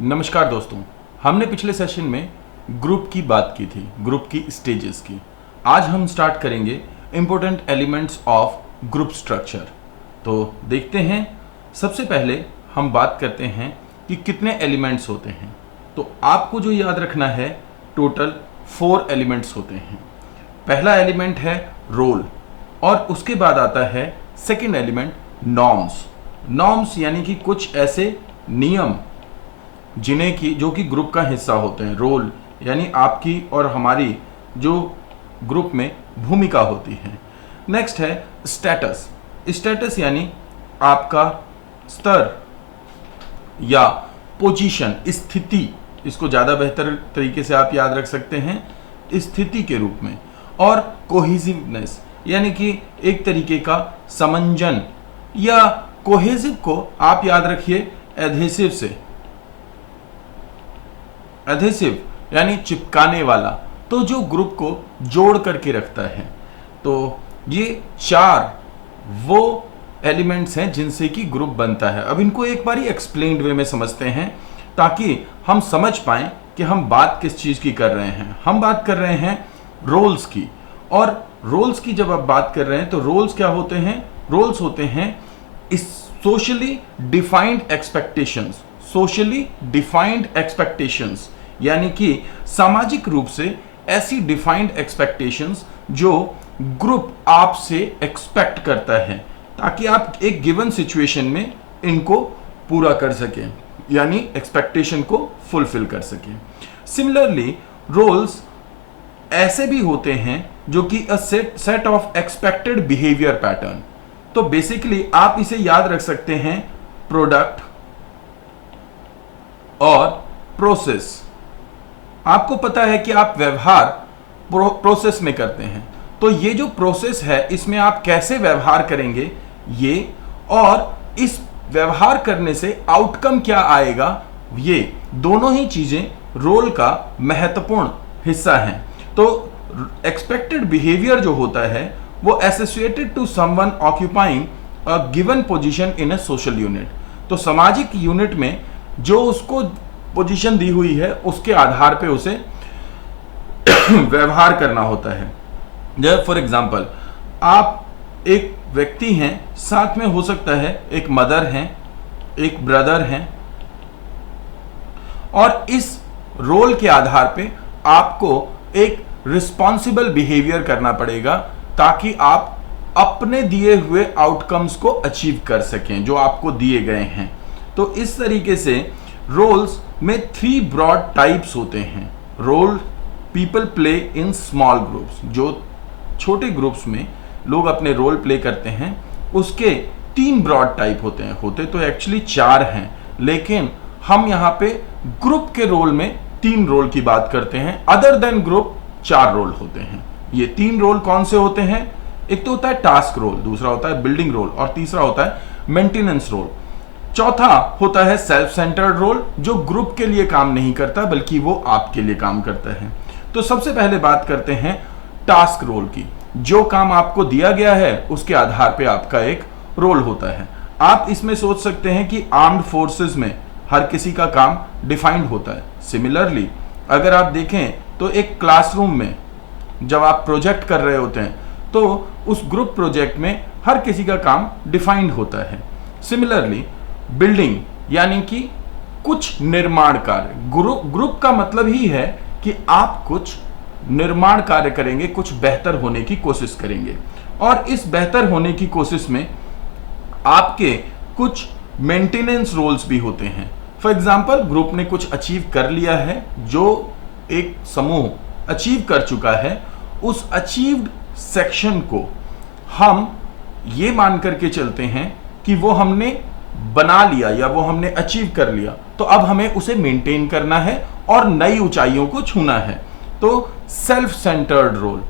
नमस्कार दोस्तों। हमने पिछले सेशन में ग्रुप की बात की थी, ग्रुप की स्टेजेस की। आज हम स्टार्ट करेंगे important elements of group structure. तो देखते हैं, सबसे पहले हम बात करते हैं कि कितने एलिमेंट्स होते हैं। तो आपको जो याद रखना है, टोटल 4 एलिमेंट्स होते हैं। पहला एलिमेंट है रोल और उसके बाद आता है सेकंड एलिमेंट नॉर्म्स। नॉर्म्स यानी कि कुछ ऐसे नियम जिन्हें की जो कि ग्रुप का हिस्सा होते हैं। रोल यानी आपकी और हमारी जो ग्रुप में भूमिका होती है। नेक्स्ट है स्टेटस। स्टेटस यानी आपका स्तर या पोजीशन, स्थिति। इसको ज़्यादा बेहतर तरीके से आप याद रख सकते हैं स्थिति के रूप में। और कोहेसिवनेस यानी कि एक तरीके का समंजन, या कोहेसिव को आप याद रखिए एडहेसिव से। एडहेसिव यानी चिपकाने वाला, तो जो ग्रुप को जोड़ करके रखता है। तो ये 4 वो एलिमेंट्स हैं जिनसे कि ग्रुप बनता है। अब इनको एक बार एक्सप्लेन्ड वे में समझते हैं ताकि हम समझ पाएं कि हम बात किस चीज की कर रहे हैं। हम बात कर रहे हैं रोल्स की। और रोल्स की जब आप बात कर रहे हैं तो रोल्स क्या होते हैं? रोल्स होते हैं socially defined expectations. Socially defined expectations यानी कि सामाजिक रूप से ऐसी डिफाइंड एक्सपेक्टेशंस जो ग्रुप आपसे एक्सपेक्ट करता है, ताकि आप एक गिवन सिचुएशन में इनको पूरा कर सकें, यानी एक्सपेक्टेशन को फुलफिल कर सकें। सिमिलरली रोल्स ऐसे भी होते हैं जो कि a set of expected behaviour pattern. तो बेसिकली आप इसे याद रख सकते हैं प्रोडक्ट और प्रोसेस। आपको पता है कि आप व्यवहार प्रोसेस में करते हैं, तो ये जो प्रोसेस है इसमें आप कैसे व्यवहार करेंगे ये, और इस व्यवहार करने से आउटकम क्या आएगा, ये दोनों ही चीजें रोल का महत्वपूर्ण हिस्सा हैं। तो एक्सपेक्टेड बिहेवियर जो होता है वो associated to someone occupying a given position in a social unit. तो सामाजिक यूनिट में जो उसको पोजीशन दी हुई है उसके आधार पे उसे व्यवहार करना होता है। जैसे फॉर एग्जांपल, आप एक व्यक्ति हैं, साथ में हो सकता है एक मदर हैं, एक ब्रदर हैं, और इस रोल के आधार पे आपको एक रिस्पॉन्सिबल बिहेवियर करना पड़ेगा ताकि आप अपने दिए हुए आउटकम्स को अचीव कर सकें जो आपको दिए गए हैं। तो इस तरीके से रोल्स में 3 ब्रॉड टाइप्स होते हैं। Role people play in small groups, जो छोटे ग्रुप्स में लोग अपने रोल प्ले करते हैं, उसके 3 ब्रॉड टाइप होते हैं। होते तो एक्चुअली 4 हैं, लेकिन हम यहाँ पे ग्रुप के रोल में 3 रोल की बात करते हैं। अदर देन ग्रुप 4 रोल होते हैं। ये 3 रोल कौन से होते हैं? एक तो होता है टास्क रोल, दूसरा होता है बिल्डिंग रोल, और तीसरा होता है मेंटेनेंस रोल। चौथा होता है सेल्फ सेंटर्ड रोल, जो ग्रुप के लिए काम नहीं करता बल्कि वो आपके लिए काम करता है। तो सबसे पहले बात करते हैं टास्क रोल की। जो काम आपको दिया गया है उसके आधार पे आपका एक रोल होता है। आप इसमें सोच सकते हैं कि आर्म्ड फोर्सेस में हर किसी का काम डिफाइंड होता है। सिमिलरली अगर आप देखें तो एक क्लासरूम में जब आप प्रोजेक्ट कर रहे होते हैं तो उस ग्रुप प्रोजेक्ट में हर किसी का काम डिफाइंड होता है। सिमिलरली बिल्डिंग यानी कि कुछ निर्माण कार्य, ग्रुप का मतलब ही है कि आप कुछ निर्माण कार्य करेंगे, कुछ बेहतर होने की कोशिश करेंगे, और इस बेहतर होने की कोशिश में आपके कुछ मेंटेनेंस रोल्स भी होते हैं। फॉर एग्जाम्पल, ग्रुप ने कुछ अचीव कर लिया है, जो एक समूह अचीव कर चुका है, उस अचीव्ड सेक्शन को हम ये मान करके चलते हैं कि वो हमने बना लिया या वो हमने अचीव कर लिया, तो अब हमें उसे मेंटेन करना है और नई ऊंचाइयों को छूना है। तो self centred role.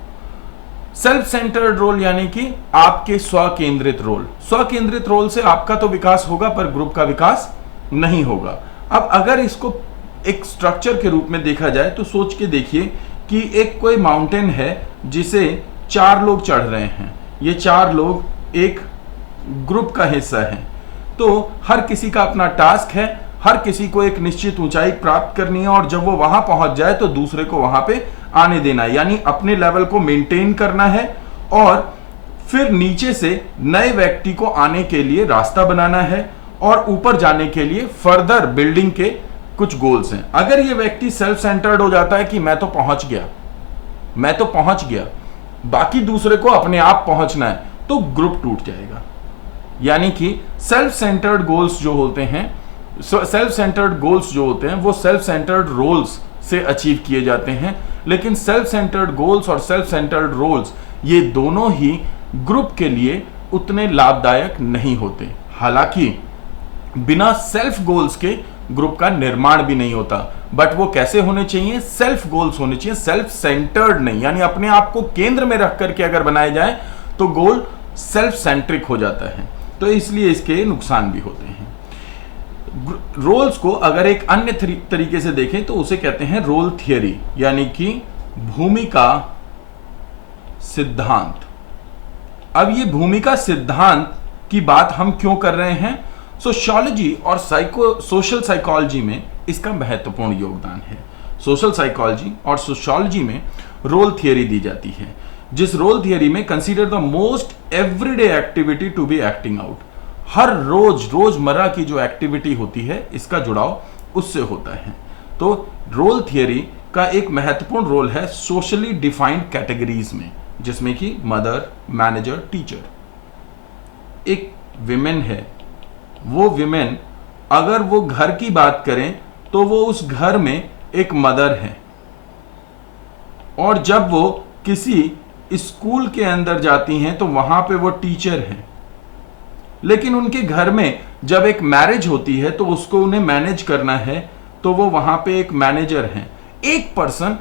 Self centred role यानी कि आपके स्वकेंद्रित रोल। स्वकेंद्रित रोल से आपका तो विकास होगा पर ग्रुप का विकास नहीं होगा। अब अगर इसको एक स्ट्रक्चर के रूप में देखा जाए तो सोच के देखिए कि एक कोई माउंटेन है जिसे 4 लोग चढ़ रहे हैं। ये 4 लोग एक ग्रुप का हिस्सा हैं, तो हर किसी का अपना टास्क है, हर किसी को एक निश्चित ऊंचाई प्राप्त करनी है, और जब वो वहां पहुंच जाए तो दूसरे को वहां पे आने देना है, यानी अपने लेवल को मेंटेन करना है और फिर नीचे से नए व्यक्ति को आने के लिए रास्ता बनाना है, और ऊपर जाने के लिए फर्दर बिल्डिंग के कुछ गोल्स हैं। अगर ये व्यक्ति सेल्फ सेंटर्ड हो जाता है कि मैं तो पहुंच गया, बाकी दूसरे को अपने आप पहुंचना है, तो ग्रुप टूट जाएगा। यानी कि सेल्फ सेंटर्ड गोल्स जो होते हैं वो सेल्फ सेंटर्ड रोल्स से अचीव किए जाते हैं, लेकिन सेल्फ सेंटर्ड गोल्स और सेल्फ सेंटर्ड रोल्स ये दोनों ही ग्रुप के लिए उतने लाभदायक नहीं होते। हालांकि बिना सेल्फ गोल्स के ग्रुप का निर्माण भी नहीं होता, बट वो कैसे होने चाहिए? सेल्फ गोल्स होने चाहिए, सेल्फ सेंटर्ड नहीं। यानी अपने आप को केंद्र में रख करके अगर बनाए जाए तो गोल सेल्फ सेंट्रिक हो जाता है, तो इसलिए इसके नुकसान भी होते हैं। रोल्स को अगर एक अन्य तरीके से देखें तो उसे कहते हैं रोल थियरी, यानी कि भूमिका सिद्धांत। अब ये भूमिका सिद्धांत की बात हम क्यों कर रहे हैं? सोशियोलॉजी और सोशल साइकोलॉजी में इसका महत्वपूर्ण योगदान है। सोशल साइकोलॉजी और सोशियोलॉजी में रोल थियरी दी जाती है, जिस रोल थियरी में consider the most everyday activity to be acting out. हर रोजमर्रा की जो एक्टिविटी होती है इसका जुड़ाव उससे होता है। तो रोल थियरी का एक महत्वपूर्ण रोल है सोशली डिफाइंड कैटेगरीज में, जिसमें कि मदर, मैनेजर, टीचर। एक विमेन है, वो विमेन अगर वो घर की बात करें तो वो उस घर में एक मदर है, और जब वो किसी स्कूल के अंदर जाती हैं तो वहां पे वो टीचर हैं। लेकिन उनके घर में जब एक मैरिज होती है तो उसको उन्हें मैनेज करना है, तो वो वहां पे एक मैनेजर हैं। एक पर्सन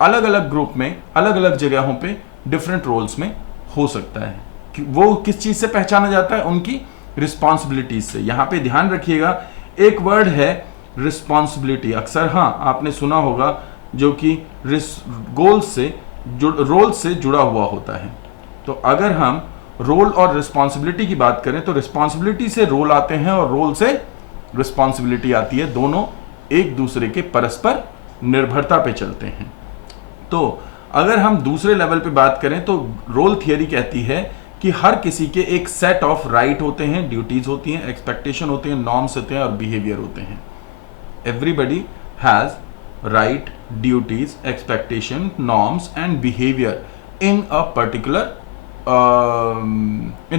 अलग अलग ग्रुप में, अलग अलग जगहों पे डिफरेंट रोल्स में हो सकता है। वो किस चीज से पहचाना जाता है? उनकी रिस्पॉन्सिबिलिटीज से। यहां पे ध्यान रखिएगा, एक वर्ड है रिस्पॉन्सिबिलिटी। अक्सर आपने सुना होगा, जो कि रोल से जुड़ा हुआ होता है। तो अगर हम रोल और रिस्पॉन्सिबिलिटी की बात करें तो रिस्पॉन्सिबिलिटी से रोल आते हैं और रोल से रिस्पॉन्सिबिलिटी आती है। दोनों एक दूसरे के परस्पर निर्भरता पे चलते हैं। तो अगर हम दूसरे लेवल पे बात करें तो रोल थियरी कहती है कि हर किसी के एक सेट ऑफ राइट होते हैं, ड्यूटीज होती हैं, एक्सपेक्टेशन होते हैं, नॉर्म्स होते हैं और बिहेवियर होते हैं। Everybody has right, duties, expectation, norms and behaviour in a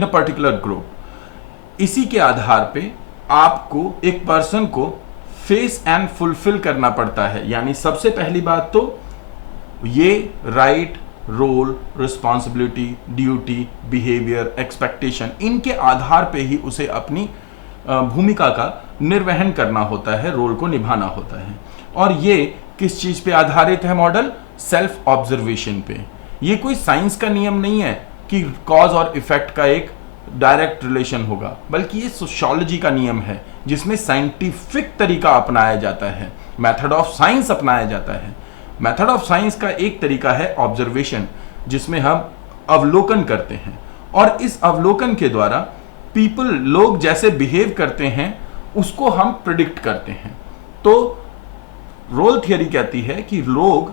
particular group. इसी के आधार पे आपको एक पर्सन को फेस एंड फुलफिल करना पड़ता है। यानी सबसे पहली बात तो ये right, role, responsibility, duty, behaviour, expectation, इनके आधार पे ही उसे अपनी भूमिका का निर्वहन करना होता है, रोल को निभाना होता है। और ये किस चीज पे आधारित है मॉडल? सेल्फ ऑब्जर्वेशन पे। ये कोई साइंस का नियम नहीं है कि कॉज और इफेक्ट का एक डायरेक्ट रिलेशन होगा, बल्कि ये सोशियोलॉजी का नियम है, जिसमें साइंटिफिक तरीका अपनाया जाता है, मेथड ऑफ साइंस अपनाया जाता है। मेथड ऑफ साइंस का एक तरीका है ऑब्जर्वेशन, जिसमें हम अवलोकन करते हैं, और इस अवलोकन के द्वारा लोग जैसे बिहेव करते हैं उसको हम प्रिडिक्ट करते हैं। तो रोल थियरी कहती है कि लोग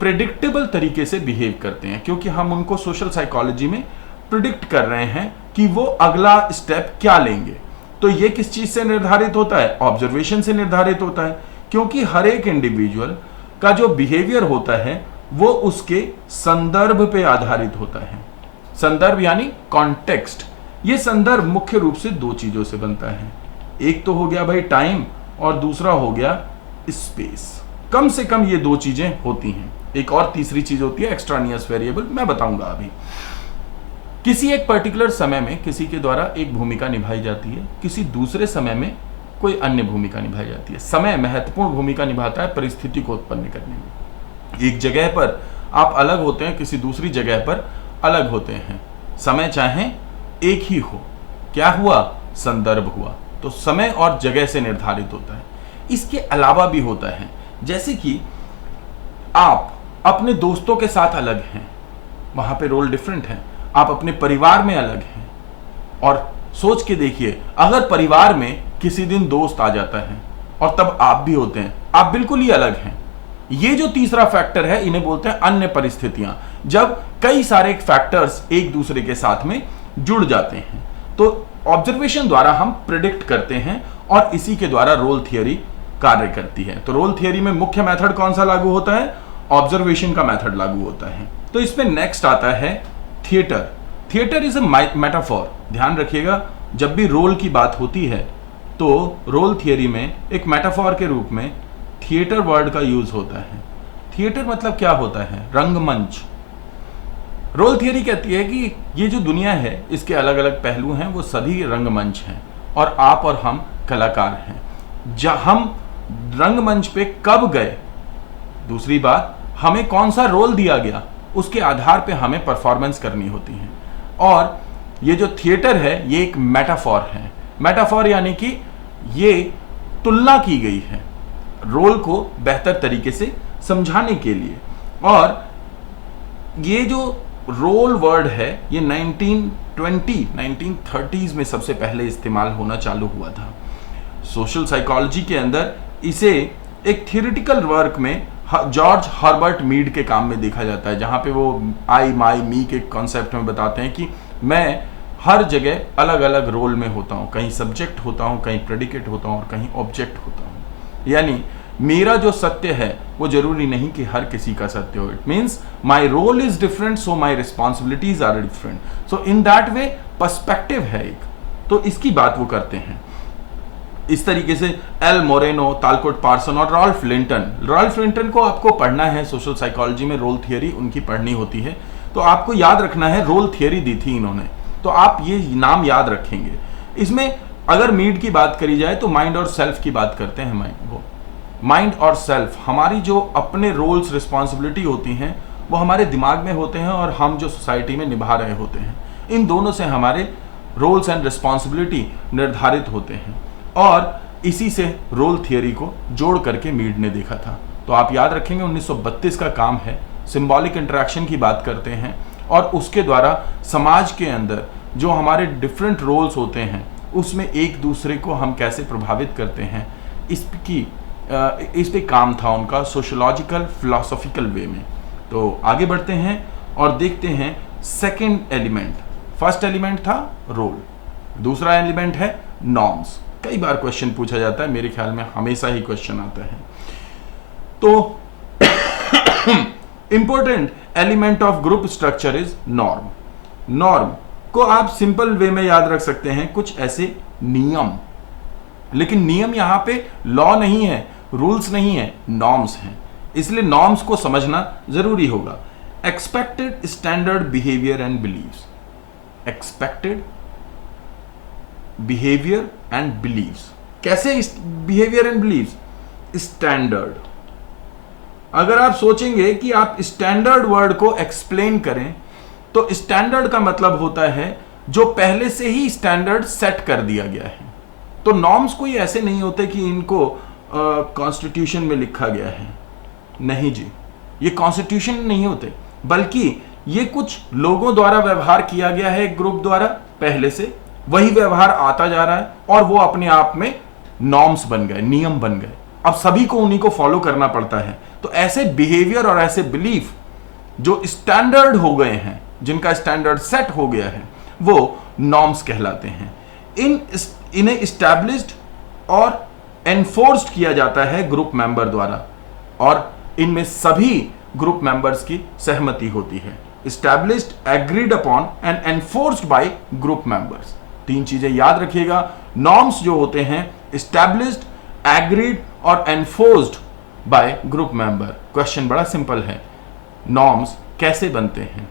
प्रेडिक्टेबल तरीके से बिहेव करते हैं, क्योंकि हम उनको सोशल साइकोलॉजी में प्रिडिक्ट कर रहे हैं कि वो अगला स्टेप क्या लेंगे। तो ये किस चीज से निर्धारित होता है? ऑब्जर्वेशन से निर्धारित होता है, क्योंकि हर एक इंडिविजुअल का जो बिहेवियर होता है वो उसके संदर्भ पे आधारित होता है। संदर्भ यानी कॉन्टेक्स्ट। ये संदर्भ मुख्य रूप से दो चीजों से बनता है। एक तो हो गया भाई टाइम, और दूसरा हो गया स्पेस। कम से कम ये दो चीजें होती हैं। एक और तीसरी चीज होती है एक्सट्रानियस वेरिएबल, मैं बताऊंगा अभी। किसी एक पर्टिकुलर समय में किसी के द्वारा एक भूमिका निभाई जाती है, किसी दूसरे समय में कोई अन्य भूमिका निभाई जाती है। समय महत्वपूर्ण भूमिका निभाता है परिस्थिति को उत्पन्न करने में। एक जगह पर आप अलग होते हैं, किसी दूसरी जगह पर अलग होते हैं। समय चाहे एक ही हो, क्या हुआ? संदर्भ हुआ। तो समय और जगह से निर्धारित होता है। इसके अलावा भी होता है, जैसे कि आप अपने दोस्तों के साथ अलग हैं, वहां पे रोल डिफरेंट है। आप अपने परिवार में अलग हैं, और सोच के देखिए, अगर परिवार में किसी दिन दोस्त आ जाता है और तब आप भी होते हैं, आप बिल्कुल ही अलग हैं। ये जो तीसरा फैक्टर है, इन्हें बोलते हैं अन्य परिस्थितियां, जब कई सारे फैक्टर्स एक दूसरे के साथ में जुड़ जाते हैं। तो ऑब्जर्वेशन द्वारा हम प्रिडिक्ट करते हैं और इसी के द्वारा रोल थियरी कार्य करती है। तो रोल थियरी में मुख्य मेथड कौन सा लागू होता है? ऑब्जर्वेशन का मेथड लागू होता है। तो इसमें नेक्स्ट आता है theatre. Theatre is a metaphor. ध्यान रखिएगा, जब भी रोल की बात होती है तो रोल थियरी में एक मेटाफॉर के रूप में थिएटर वर्ड का यूज होता है। थिएटर मतलब क्या होता है? रंगमंच। रोल थियरी कहती है कि ये जो दुनिया है, इसके अलग अलग पहलू हैं, वो सभी रंगमंच हैं और आप और हम कलाकार हैं। हम रंगमंच पे कब गए, दूसरी बात हमें कौन सा रोल दिया गया, उसके आधार पे हमें परफॉर्मेंस करनी होती है। और ये जो थिएटर है, ये एक मेटाफॉर है। मेटाफॉर यानी कि ये तुलना की गई है रोल को बेहतर तरीके से समझाने के लिए। और ये जो रोल वर्ड है, ये 1930s में सबसे पहले इस्तेमाल होना चालू हुआ था। सोशल साइकोलॉजी के अंदर इसे एक थियोरेटिकल वर्क में जॉर्ज हर्बर्ट मीड के काम में देखा जाता है, जहां पे वो आई माई मी के कॉन्सेप्ट में बताते हैं कि मैं हर जगह अलग अलग रोल में होता हूं, कहीं सब्जेक्ट होता हूं, कहीं प्रेडिकेट होता हूं और कहीं ऑब्जेक्ट होता हूं। यानी मेरा जो सत्य है वो जरूरी नहीं कि हर किसी का सत्य हो। It means my role is different, so my responsibilities are different. So in that way perspective है एक, तो इसकी बात वो करते हैं। इस तरीके से एल मोरेनो, तालकोट पार्सन और रॉल्फ लिंटन को आपको पढ़ना है सोशल साइकोलॉजी में। रोल थियरी उनकी पढ़नी होती है, तो आपको याद रखना है रोल थियरी दी थी इन्होंने, तो आप ये नाम याद रखेंगे। इसमें अगर मीड की बात करी जाए तो माइंड और सेल्फ की बात करते हैं। माइंड और सेल्फ, हमारी जो अपने रोल्स रिस्पॉन्सिबिलिटी होती हैं वो हमारे दिमाग में होते हैं और हम जो सोसाइटी में निभा रहे होते हैं, इन दोनों से हमारे रोल्स एंड रिस्पॉन्सिबिलिटी निर्धारित होते हैं। और इसी से रोल थियरी को जोड़ करके मीड ने देखा था। तो आप याद रखेंगे 1932 का काम है। सिंबॉलिक इंटरेक्शन की बात करते हैं और उसके द्वारा समाज के अंदर जो हमारे डिफरेंट रोल्स होते हैं उसमें एक दूसरे को हम कैसे प्रभावित करते हैं, इस पे काम था उनका सोशियोलॉजिकल फिलोसॉफिकल वे में। तो आगे बढ़ते हैं और देखते हैं सेकेंड एलिमेंट। फर्स्ट एलिमेंट था रोल, दूसरा एलिमेंट है नॉर्म्स। कई बार क्वेश्चन पूछा जाता है, मेरे ख्याल में हमेशा ही क्वेश्चन आता है। तो important element of group structure is norm. Norm को आप सिंपल वे में याद रख सकते हैं, कुछ ऐसे नियम। लेकिन नियम यहां पे लॉ नहीं है, रूल्स नहीं है, नॉर्म्स हैं। इसलिए नॉर्म्स को समझना जरूरी होगा। Expected standard behaviour and beliefs. Expected behaviour and beliefs. कैसे बिहेवियर एंड बिलीव्स? स्टैंडर्ड। अगर आप सोचेंगे कि आप स्टैंडर्ड वर्ड को एक्सप्लेन करें तो स्टैंडर्ड का मतलब होता है जो पहले से ही स्टैंडर्ड सेट कर दिया गया है। तो नॉर्म्स कोई ऐसे नहीं होते कि इनको कॉन्स्टिट्यूशन में लिखा गया है, नहीं जी, ये कॉन्स्टिट्यूशन नहीं होते, बल्कि ये कुछ लोगों द्वारा व्यवहार किया गया है एक ग्रुप द्वारा, पहले से वही व्यवहार आता जा रहा है और वो अपने आप में नॉर्म्स बन गए, नियम बन गए। अब सभी को उन्हीं को फॉलो करना पड़ता है। तो ऐसे बिहेवियर और ऐसे बिलीफ जो स्टैंडर्ड हो गए हैं, जिनका स्टैंडर्ड सेट हो गया है, वो नॉर्म्स कहलाते हैं। इन्हें एस्टैब्लिश्ड और एनफोर्स्ड किया जाता है ग्रुप मेंबर द्वारा और इनमें सभी ग्रुप मेंबर्स की सहमति होती है। Established, agreed upon and enforced bye group members. तीन चीजें याद रखिएगा। नॉर्म्स जो होते हैं एस्टैब्लिश्ड, एग्रीड और enforced bye group member. Question बड़ा सिंपल है, नॉर्म्स कैसे बनते हैं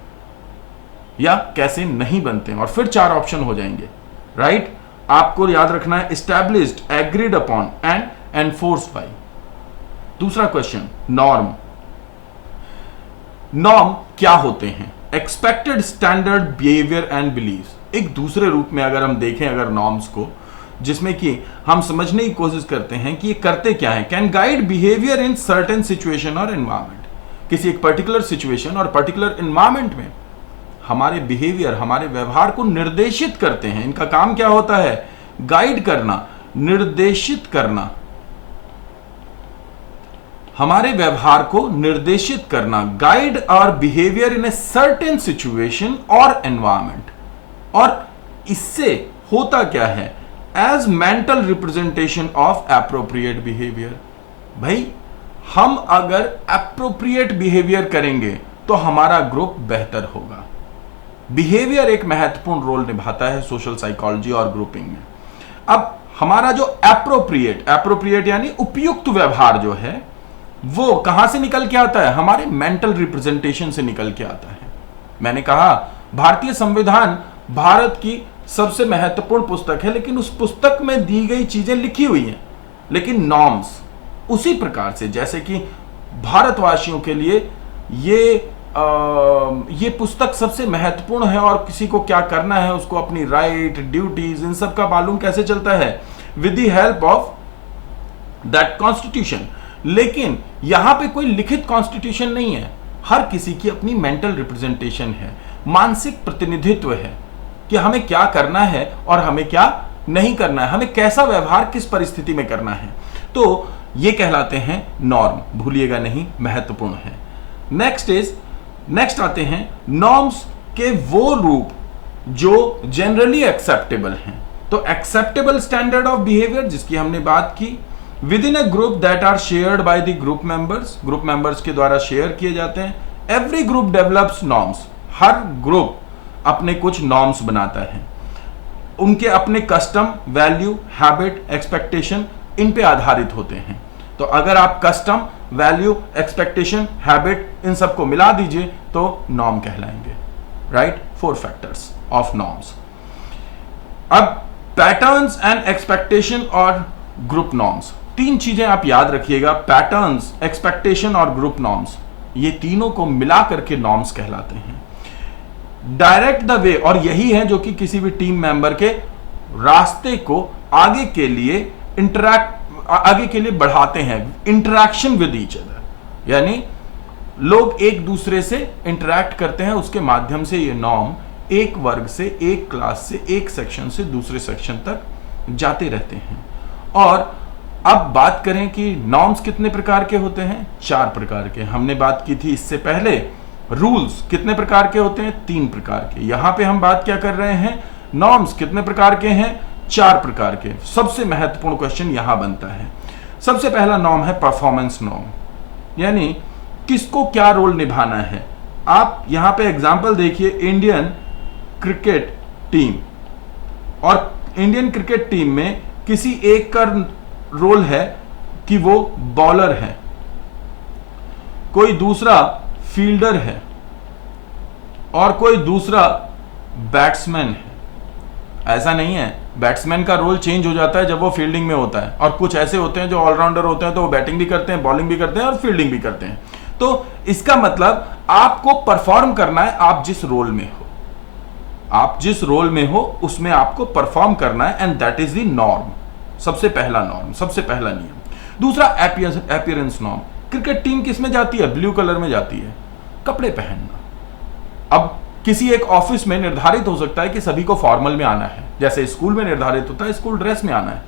या कैसे नहीं बनते हैं, और फिर चार ऑप्शन हो जाएंगे, राइट? आपको याद रखना है established, agreed upon and enforced by. दूसरा क्वेश्चन, नॉर्म। नॉर्म क्या होते हैं? Expected standard behaviour and beliefs. एक दूसरे रूप में अगर हम देखें अगर नॉर्म्स को, जिसमें कि हम समझने की कोशिश करते हैं कि ये करते क्या है। Can guide behaviour in certain situation और एनवायरमेंट। किसी एक पर्टिकुलर सिचुएशन और पर्टिकुलर एनवायरमेंट में हमारे बिहेवियर, हमारे व्यवहार को निर्देशित करते हैं। इनका काम क्या होता है? गाइड करना, निर्देशित करना। हमारे व्यवहार को निर्देशित करना, guide our behaviour in a certain situation और एनवायरमेंट। और इससे होता क्या है, as mental representation of appropriate behaviour. भाई हम अगर एप्रोप्रिएट बिहेवियर करेंगे तो हमारा ग्रुप बेहतर होगा। बिहेवियर एक महत्वपूर्ण रोल निभाता है सोशल साइकोलॉजी और ग्रुपिंग में। अब हमारा जो एप्रोप्रिएट यानी उपयुक्त व्यवहार जो है वो कहां से निकल के आता है, हमारे मेंटल रिप्रेजेंटेशन से निकल के आता है। मैंने कहा भारतीय संविधान भारत की सबसे महत्वपूर्ण पुस्तक है, लेकिन उस पुस्तक में दी गई चीजें लिखी हुई हैं, लेकिन नॉर्म्स उसी प्रकार से, जैसे कि भारतवासियों के लिए ये पुस्तक सबसे महत्वपूर्ण है और किसी को क्या करना है, उसको अपनी राइट, ड्यूटीज, इन सब का मालूम कैसे चलता है, with the help of that constitution. लेकिन यहां पे कोई लिखित कॉन्स्टिट्यूशन नहीं है, हर किसी की अपनी मेंटल रिप्रेजेंटेशन है, मानसिक प्रतिनिधित्व है कि हमें क्या करना है और हमें क्या नहीं करना है, हमें कैसा व्यवहार किस परिस्थिति में करना है। तो ये कहलाते हैं नॉर्म, भूलिएगा नहीं, महत्वपूर्ण है। नेक्स्ट आते हैं नॉर्म्स के वो रूप जो जनरली एक्सेप्टेबल हैं। तो एक्सेप्टेबल स्टैंडर्ड ऑफ बिहेवियर जिसकी हमने बात की, within a group that are shared by the group members के द्वारा शेयर किए जाते हैं। एवरी ग्रुप डेवलप्स नॉर्म्स, हर ग्रुप अपने कुछ नॉर्म्स बनाता है, उनके अपने कस्टम, वैल्यू, हैबिट, एक्सपेक्टेशन इन पे आधारित होते हैं। तो अगर आप कस्टम, वैल्यू, एक्सपेक्टेशन, हैबिट इन सबको मिला दीजिए तो नॉर्म कहलाएंगे, राइट। 4 factors of norms. अब पैटर्न्स एंड एक्सपेक्टेशन और ग्रुप नॉर्म्स, 3 चीजें आप याद रखिएगा, पैटर्न्स, एक्सपेक्टेशन और ग्रुप नॉर्म्स, ये तीनों को मिला करके नॉर्म्स कहलाते हैं। डायरेक्ट द वे, और यही है जो कि किसी भी टीम मेंबर के रास्ते को आगे के लिए बढ़ाते हैं। इंटरैक्शन विद ईच अदर, यानी लोग एक दूसरे से इंटरैक्ट करते हैं, उसके माध्यम से ये नॉर्म एक वर्ग से, एक क्लास से, एक सेक्शन से दूसरे सेक्शन तक जाते रहते हैं। और अब बात करें कि नॉर्म्स कितने प्रकार के होते हैं, 4 प्रकार के। हमने बात की थी इससे पहले, रूल्स कितने प्रकार के होते हैं, 3 प्रकार के। यहां पे हम बात क्या कर रहे हैं, नॉर्म्स कितने प्रकार के हैं, 4 प्रकार के। सबसे महत्वपूर्ण क्वेश्चन यहां बनता है। सबसे पहला नॉर्म है परफॉर्मेंस नॉर्म, यानी किसको क्या रोल निभाना है। आप यहां पे एग्जांपल देखिए, इंडियन क्रिकेट टीम, और इंडियन क्रिकेट टीम में किसी एक का रोल है कि वो बॉलर है, कोई दूसरा फील्डर है और कोई दूसरा बैट्समैन है। ऐसा नहीं है, बैट्समैन का रोल चेंज हो जाता है जब वो फील्डिंग में होता है, और कुछ ऐसे होते हैं जो ऑलराउंडर होते हैं, तो वो बैटिंग भी करते हैं, बॉलिंग भी करते हैं और फील्डिंग भी करते हैं। तो इसका मतलब आपको परफॉर्म करना है, आप जिस रोल में हो, आप जिस रोल में हो उसमें आपको परफॉर्म करना है, and that is the norm. सबसे पहला नॉर्म, सबसे पहला नियम। दूसरा अपीयरेंस नॉर्म। क्रिकेट टीम किस में जाती है, ब्लू कलर में जाती है, कपड़े पहनना। अब किसी एक ऑफिस में निर्धारित हो सकता है कि सभी को फॉर्मल में आना है, जैसे स्कूल में निर्धारित होता है स्कूल ड्रेस में आना है,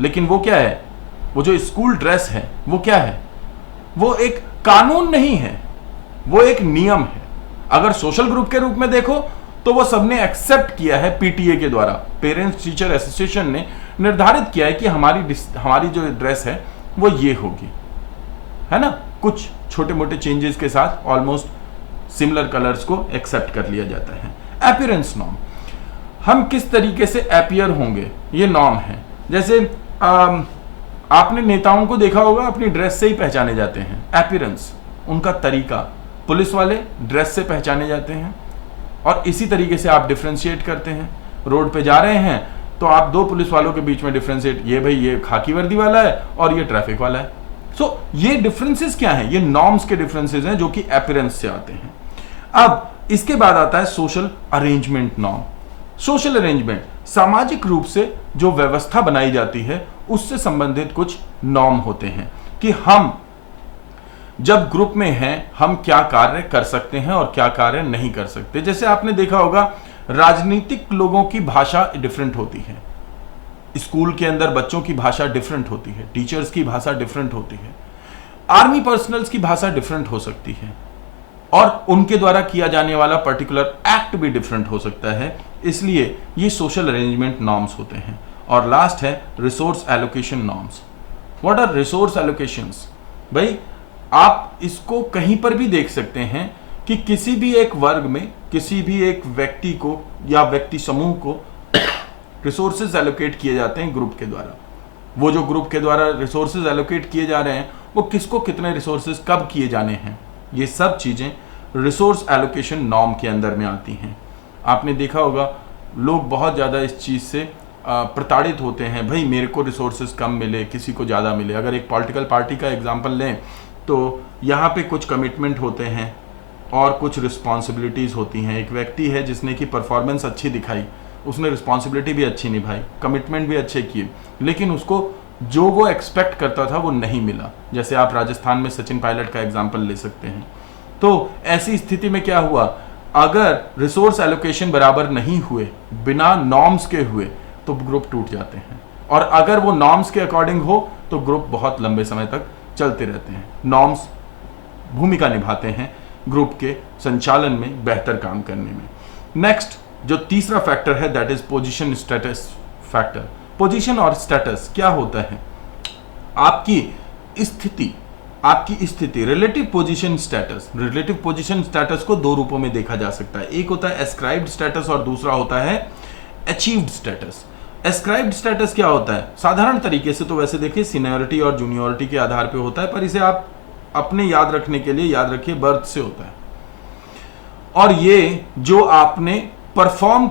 लेकिन वो क्या है, वो जो स्कूल ड्रेस है वो क्या है, वो एक कानून नहीं है, वो एक नियम है। अगर सोशल ग्रुप के रूप में देखो तो वो सबने एक्सेप्ट किया है, पीटीए के द्वारा, पेरेंट्स टीचर एसोसिएशन ने निर्धारित किया है कि हमारी जो ड्रेस है वो ये होगी, है ना। कुछ छोटे मोटे चेंजेस के साथ ऑलमोस्ट सिमिलर कलर्स को एक्सेप्ट कर लिया जाता है। अपीयरेंस नॉर्म, हम किस तरीके से अपीयर होंगे, ये नॉर्म है। जैसे आपने नेताओं को देखा होगा, अपनी ड्रेस से ही पहचाने जाते हैं। अपीयरेंस, उनका तरीका, पुलिस वाले ड्रेस से पहचाने जाते हैं, और इसी तरीके से आप डिफ्रेंशिएट करते हैं। रोड पे जा रहे हैं तो आप 2 पुलिस वालों के बीच में डिफ्रेंशिएट, ये भाई ये खाकी वर्दी वाला है और ये ट्रैफिक वाला है। सो ये डिफरेंसेस क्या हैं, ये नॉर्म्स के डिफरेंसेस हैं जो कि अपीयरेंस से आते हैं। अब इसके बाद आता है social arrangement norm. Social arrangement, सामाजिक रूप से जो व्यवस्था बनाई जाती है उससे संबंधित कुछ नॉर्म होते हैं कि हम जब ग्रुप में हैं हम क्या कार्य कर सकते हैं और क्या कार्य नहीं कर सकते। जैसे आपने देखा होगा, राजनीतिक लोगों की भाषा डिफरेंट होती है, स्कूल के अंदर बच्चों की भाषा डिफरेंट होती है, टीचर्स की भाषा डिफरेंट होती है। आर्मी पर्सनल्स की भाषा डिफरेंट हो सकती है और उनके द्वारा किया जाने वाला पर्टिकुलर एक्ट भी डिफरेंट हो सकता है, इसलिए ये सोशल अरेंजमेंट नॉर्म्स होते हैं। और लास्ट है resource allocation norms. What are resource allocations? भाई आप इसको कहीं पर भी देख सकते हैं कि किसी भी एक वर्ग में किसी भी एक व्यक्ति को या व्यक्ति समूह को रिसोर्सेज एलोकेट किए जाते हैं ग्रुप के द्वारा। वो जो ग्रुप के द्वारा रिसोर्सेज एलोकेट किए जा रहे हैं वो किसको कितने रिसोर्सेज कब किए जाने हैं, ये सब चीजें रिसोर्स एलोकेशन नॉर्म के अंदर में आती हैं। आपने देखा होगा लोग बहुत ज़्यादा इस चीज़ से प्रताड़ित होते हैं, भाई मेरे को रिसोर्सेज कम मिले, किसी को ज़्यादा मिले। अगर एक पॉलिटिकल पार्टी का एग्जांपल लें तो यहाँ पे कुछ कमिटमेंट होते हैं और कुछ रिस्पॉन्सिबिलिटीज़ होती हैं। एक व्यक्ति है जिसने की परफॉर्मेंस अच्छी दिखाई, उसने रिस्पॉन्सिबिलिटी भी अच्छी निभाई, कमिटमेंट भी अच्छे किए, लेकिन उसको जो वो एक्सपेक्ट करता था वो नहीं मिला। जैसे आप राजस्थान में सचिन पायलट का एग्जाम्पल ले सकते हैं। तो ऐसी स्थिति में क्या हुआ, अगर रिसोर्स एलोकेशन बराबर नहीं हुए, बिना नॉर्म्स के हुए, तो ग्रुप टूट जाते हैं। और अगर वो नॉर्म्स के अकॉर्डिंग हो तो ग्रुप बहुत लंबे समय तक चलते रहते हैं। नॉर्म्स भूमिका निभाते हैं ग्रुप के संचालन में, बेहतर काम करने में। नेक्स्ट जो तीसरा फैक्टर है that is position status factor. Position और स्टेटस क्या होता है? आपकी स्थिति relative position status. Relative position status को दो रूपों में देखा जा सकता है, एक होता है एस्क्राइब्ड स्टेटस और दूसरा होता है अचीव्ड स्टेटस। एस्क्राइब्ड स्टेटस क्या होता है? साधारण तरीके से तो वैसे देखिए सीनियरिटी और जूनियरिटी के आधार पे होता है, पर इसे आप अपने याद रखने के लिए याद रखिए बर्थ से होता है। और ये जो आपने परफॉर्म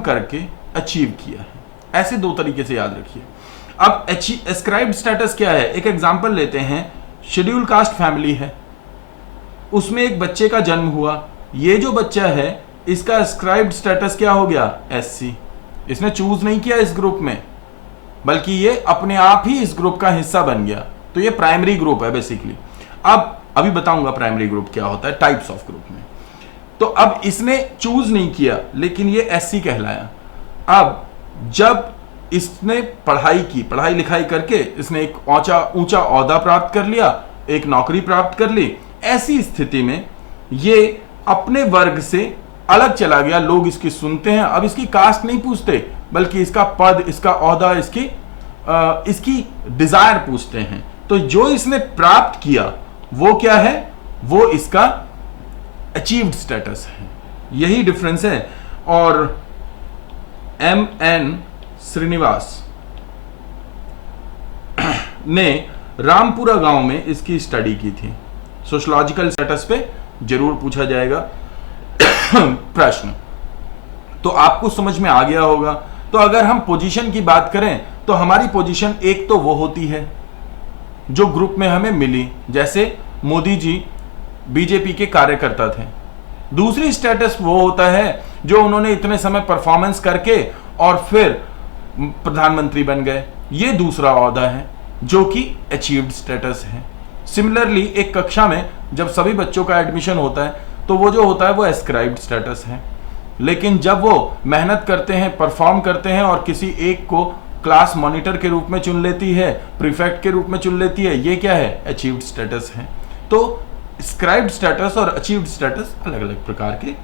करके अचीव किया है, ऐसे दो तरीके से याद रखिए। अब एस्क्राइब्ड स्टेटस क्या है? एक एग्जांपल लेते हैं, शेड्यूल कास्ट फैमिली है, उसमें एक बच्चे का जन्म हुआ। ये जो बच्चा है इसका एस्क्राइब्ड स्टेटस क्या हो गया? एससी। इसने चूज नहीं किया इस ग्रुप में, बल्कि ये अपने आप ही इस ग्रुप का हिस्सा बन गया। तो ये प्राइमरी ग्रुप है बेसिकली। अब अभी बताऊंगा प्राइमरी ग्रुप क्या होता है टाइप्स ऑफ ग्रुप में। तो अब इसने चूज नहीं किया लेकिन ये एससी कहलाया। अब जब इसने पढ़ाई लिखाई करके इसने एक ऊंचा ओहदा प्राप्त कर लिया, एक नौकरी प्राप्त कर ली, ऐसी स्थिति में ये अपने वर्ग से अलग चला गया। लोग इसकी सुनते हैं, अब इसकी कास्ट नहीं पूछते बल्कि इसका पद, इसका ओहदा, इसकी डिजायर पूछते हैं। तो जो इसने प्राप्त किया वो क्या है? वो इसका अचीव्ड स्टेटस है। यही डिफरेंस है। और M.N. श्रीनिवास ने रामपुरा गांव में इसकी स्टडी की थी। सोशलॉजिकल स्टेटस पे जरूर पूछा जाएगा प्रश्न, तो आपको समझ में आ गया होगा। तो अगर हम पोजीशन की बात करें तो हमारी पोजीशन एक तो वो होती है जो ग्रुप में हमें मिली, जैसे मोदी जी बीजेपी के कार्यकर्ता थे। दूसरी स्टेटस वो होता है जो उन्होंने इतने समय परफॉर्मेंस करके और फिर प्रधानमंत्री बन गए, ये दूसरा ओहदा है जो कि अचीव्ड स्टेटस है। सिमिलरली एक कक्षा में जब सभी बच्चों का एडमिशन होता है तो वो जो होता है वो एस्क्राइब्ड स्टेटस है। लेकिन जब वो मेहनत करते हैं, परफॉर्म करते हैं और किसी एक को क्लास मॉनिटर के रूप में चुन लेती है, प्रीफेक्ट के रूप में चुन लेती है, ये क्या है? अचीव्ड स्टेटस है। तो स्क्राइब्ड स्टेटस और अचीव्ड स्टेटस अलग अलग प्रकार के